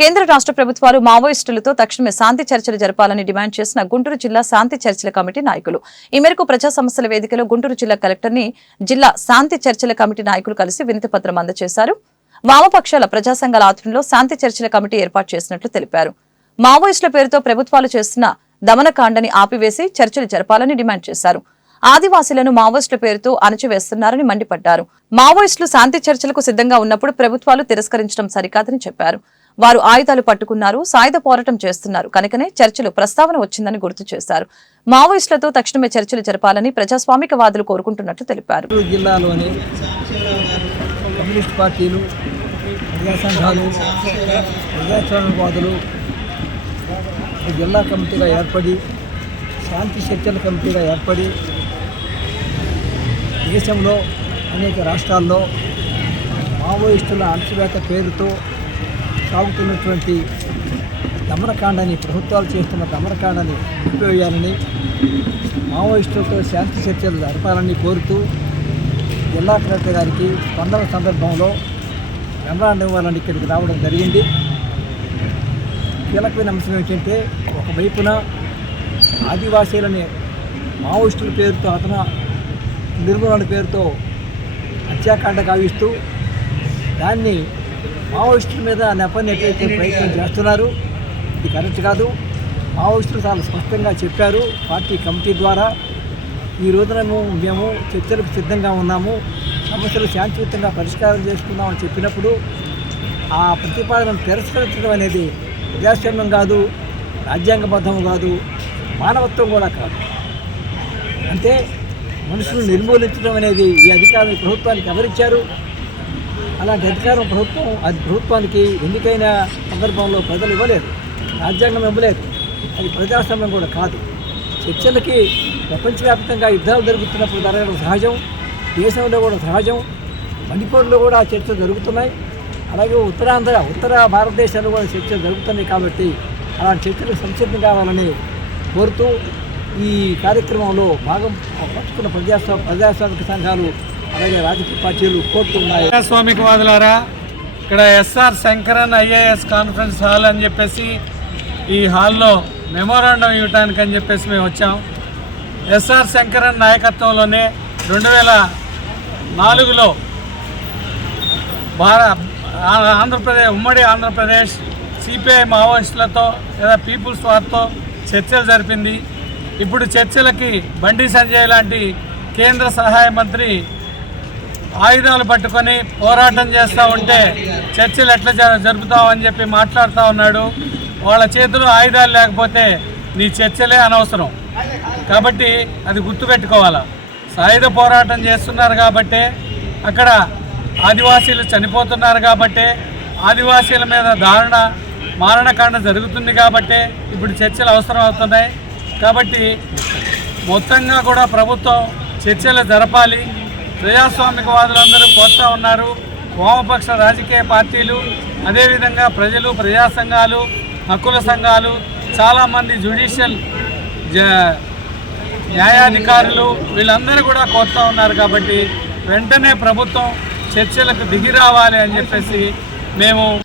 కేంద్ర రాష్ట్ర ప్రభుత్వాలు మావోయిస్టులతో తక్షణమే శాంతి చర్చలు జరపాలని డిమాండ్ చేసిన గుంటూరు జిల్లా శాంతి చర్చల కమిటీ నాయకులు. ఈ మేరకు ప్రజా సమస్యల వేదికలో గుంటూరు జిల్లా కలెక్టర్ ని జిల్లా శాంతి చర్చల కమిటీ నాయకులు కలిసి వినతి పత్రం అందజేశారు. వామపక్షాల ప్రజా సంఘాల ఆధ్వర్యంలో శాంతి చర్చల కమిటీ ఏర్పాటు చేసినట్లు తెలిపారు. మావోయిస్టుల పేరుతో ప్రభుత్వాలు చేస్తున్న దమనకాండని ఆపివేసి చర్చలు జరపాలని డిమాండ్ చేశారు. ఆదివాసీలను మావోయిస్టుల పేరుతో అణచివేస్తున్నారని మండిపడ్డారు. మావోయిస్టులు శాంతి చర్చలకు సిద్ధంగా ఉన్నప్పుడు ప్రభుత్వాలు తిరస్కరించడం సరికాదని చెప్పారు. వారు ఆయుధాలు పట్టుకున్నారు, సాయుధ పోరాటం చేస్తున్నారు కనుకనే చర్చలు ప్రస్తావన వచ్చిందని గుర్తు చేశారు. మావోయిస్టులతో తక్షణమే చర్చలు జరపాలని ప్రజాస్వామికవాదులు కోరుకుంటున్నట్లు తెలిపారు. జిల్లాలోని కమ్యూనిస్ట్ పార్టీలు, ప్రజా సంఘాలు, ప్రజాస్వామ్యవాదులు జిల్లా కమిటీగా ఏర్పడి శాంతి చర్చల కమిటీగా ఏర్పడి దేశంలో అనేక రాష్ట్రాల్లో మావోయిస్టుల అణచివేత పేరుతో సాగుతున్నటువంటి దమనకాండని, ప్రభుత్వాలు చేస్తున్న దమనకాండని నిలిపివేయాలని, మావోయిస్టులతో శాంతి చర్చలు జరపాలని కోరుతూ జిల్లా కలెక్టర్ గారికి స్పందన సందర్భంలో మెమరాండం ఇవ్వాలని ఇక్కడికి రావడం జరిగింది. కీలకమైన అంశం ఏంటంటే, ఒకవైపున ఆదివాసీలని మావోయిస్టుల పేరుతో, నిర్మూలన పేరుతో హత్యాకాండ గావిస్తూ దాన్ని మావోయిస్టుల మీద నెపనెట్టేసే ప్రయత్నం చేస్తున్నారు. ఇది కరెక్ట్ కాదు. మావోయిస్టులు చాలా స్పష్టంగా చెప్పారు పార్టీ కమిటీ ద్వారా, ఈ రోజున మేము చర్చలకు సిద్ధంగా ఉన్నాము, సమస్యలు శాంతియుతంగా పరిష్కారం చేసుకుందామని చెప్పినప్పుడు ఆ ప్రతిపాదనను తిరస్కరించడం అనేది ప్రజాస్వామ్యం కాదు, రాజ్యాంగబద్ధం కాదు, మానవత్వం కూడా కాదు. అంటే మనుషులను నిర్మూలించడం అనేది ఈ అధికారం ప్రభుత్వానికి ఎవరిచ్చారు? అలాంటి అధికారం ప్రభుత్వానికి ఎన్నికైన సందర్భంలో ప్రజలు ఇవ్వలేదు, రాజ్యాంగం ఇవ్వలేదు. అది ప్రజాస్వామ్యం కూడా కాదు. చర్చలకి ప్రపంచవ్యాప్తంగా యుద్ధాలు జరుగుతున్నప్పుడు జరగడం సహజం, దేశంలో కూడా సహజం. మణిపూర్లో కూడా చర్చలు జరుగుతున్నాయి, అలాగే ఉత్తర భారతదేశంలో కూడా చర్చలు జరుగుతున్నాయి. కాబట్టి అలాంటి చర్చలకు సంసిద్ధం కావాలని కోరుతూ ఈ కార్యక్రమంలో భాగం పంచుకున్న ప్రజాస్వామిక సంఘాలు, అలాగే రాజకీయ పార్టీలు కోరుతున్నాయి. ప్రజాస్వామికవాదులారా, ఇక్కడ S R Shankaran IAS conference hall అని చెప్పేసి ఈ హాల్లో మెమోరాండం ఇవ్వటానికి అని చెప్పేసి మేము వచ్చాం. ఎస్ఆర్ శంకరన్ నాయకత్వంలోనే 2004లో ఉమ్మడి ఆంధ్రప్రదేశ్ సిపిఐ మావోయిస్టులతో లేదా పీపుల్స్ వార్తో చర్చలు జరిపింది. ఇప్పుడు చర్చలకి బండి సంజయ్ లాంటి కేంద్ర సహాయ మంత్రి ఆయుధాలు పట్టుకొని పోరాటం చేస్తూ ఉంటే చర్చలు ఎట్లా జరుపుతామని చెప్పి మాట్లాడుతూ ఉన్నాడు. వాళ్ళ చేతిలో ఆయుధాలు లేకపోతే నీ చర్చలే అనవసరం. కాబట్టి అది గుర్తుపెట్టుకోవాలా. సాయుధ పోరాటం చేస్తున్నారు కాబట్టే, అక్కడ ఆదివాసీలు చనిపోతున్నారు కాబట్టే, ఆదివాసీల మీద మారణకాండ జరుగుతుంది కాబట్టే ఇప్పుడు చర్చలు అవసరం అవుతున్నాయి. కాబట్టి మొత్తంగా కూడా ప్రభుత్వం చర్చలు జరపాలి. ప్రజాస్వామికవాదులందరూ కోరుతూ ఉన్నారు. వామపక్ష రాజకీయ పార్టీలు, అదేవిధంగా ప్రజలు, ప్రజా సంఘాలు, హక్కుల సంఘాలు, చాలామంది జ్యుడిషియల్ న్యాయాధికారులు వీళ్ళందరూ కూడా కోరుతూ ఉన్నారు. కాబట్టి వెంటనే ప్రభుత్వం చర్చలకు దిగి రావాలి అని చెప్పేసి మేము